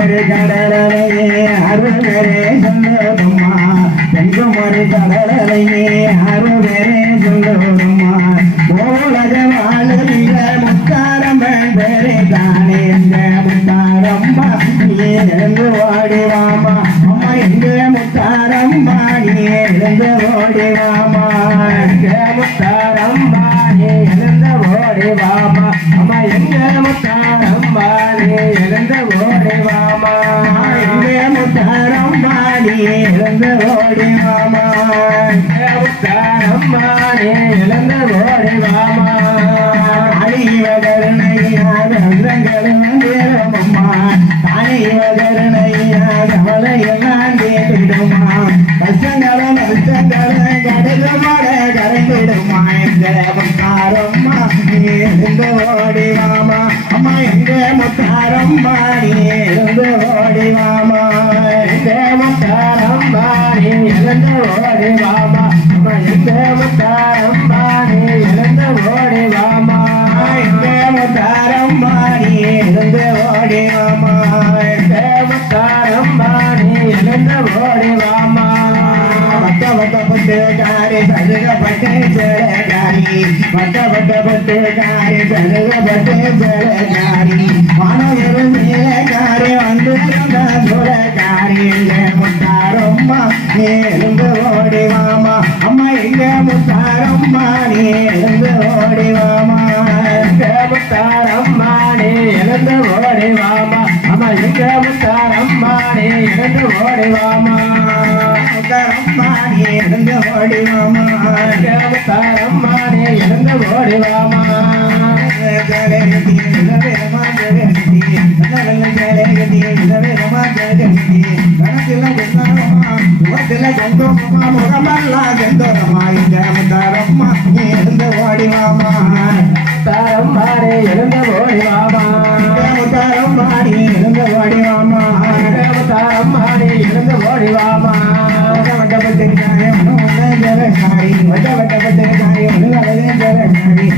ஒரு கடலையே அருவரே சொல்லோடுமா எங்கும் ஒரு கடலையே அருவரே சொல்லோடுமா உலக வாழுங்க முத்தாரம் பேரே தானே எங்க முத்தாரம்மா நீ எழுந்து ஓடிவாமா அம்மா எங்க முத்தாரம்மா நீ எழுந்து ஓடிவாமா எங்க முத்தாரம்மா நீ எழுந்து ஓடிவாமா அம்மா எங்க முத்தாரம்மா நீ எழுந்து ஓடிவாமா எங்க முத்தாரம்மா நீ எழுந்து ஓடிவாமா எங்க முத்தாரம்மா நீ எழுந்து ஓடிவாமா அழிவகருணையாதங்களும் தேவம்மா அழிவகருணையாத மலையெல்லாம் கேட்டுடுமா கஷ்டங்களும் நஷ்டங்களும் கடுகுமாட கரைந்திடுமா எங்க முத்தாரம்மா நீ எழுந்து ஓடிவாமா அம்மா எங்க முத்தாரம்மா நீ எழுந்து ஓடிவாமா எங்க முத்தாரம்மா நீ எழுந்து ஓடிவாமா அம்மா எங்க முத்தாரம்மா நீ எழுந்து ஓடிவாமா எங்க முத்தாரம்மா நீ எழுந்து ஓடிவாமா எங்க முத்தாரம்மா நீ எழுந்து ஓடிவாமா வட்டப்பட்டு காரி சருகப்பட்டு சேலகாரி வட்டப்பட்டு காரி சருகப்பட்டு சேலகாரி மாணவரு மேலகாரி வந்து சோழகாரி எங்க முத்தாரம்மா நீ எழுந்து ஓடிவாமா அம்மா எங்க முத்தாரம்மா நீ எழுந்து ஓடிவாமா எங்க முத்தாரம்மா நீ எழுந்து ஓடிவாமா அம்மா எங்க முத்தாரம்மா நீ எழுந்து ஓடிவாமா முத்தாரம்மா நீ எழுந்து ஓடிவாமா எங்க முத்தாரம்மா நீ எழுந்து ஓடிவாமா ஓடிவாமா தாரம்மாரே எழுந்து ஓடிவாமா தாரம்மாடி எழுந்து ஓடிவாமா தாரம்மாடி எழுந்து ஓடிவாமா வட்டப்பட்டு காயம் ஜலகாரி வட்டப்பட்டு காயம் ஜலகாரி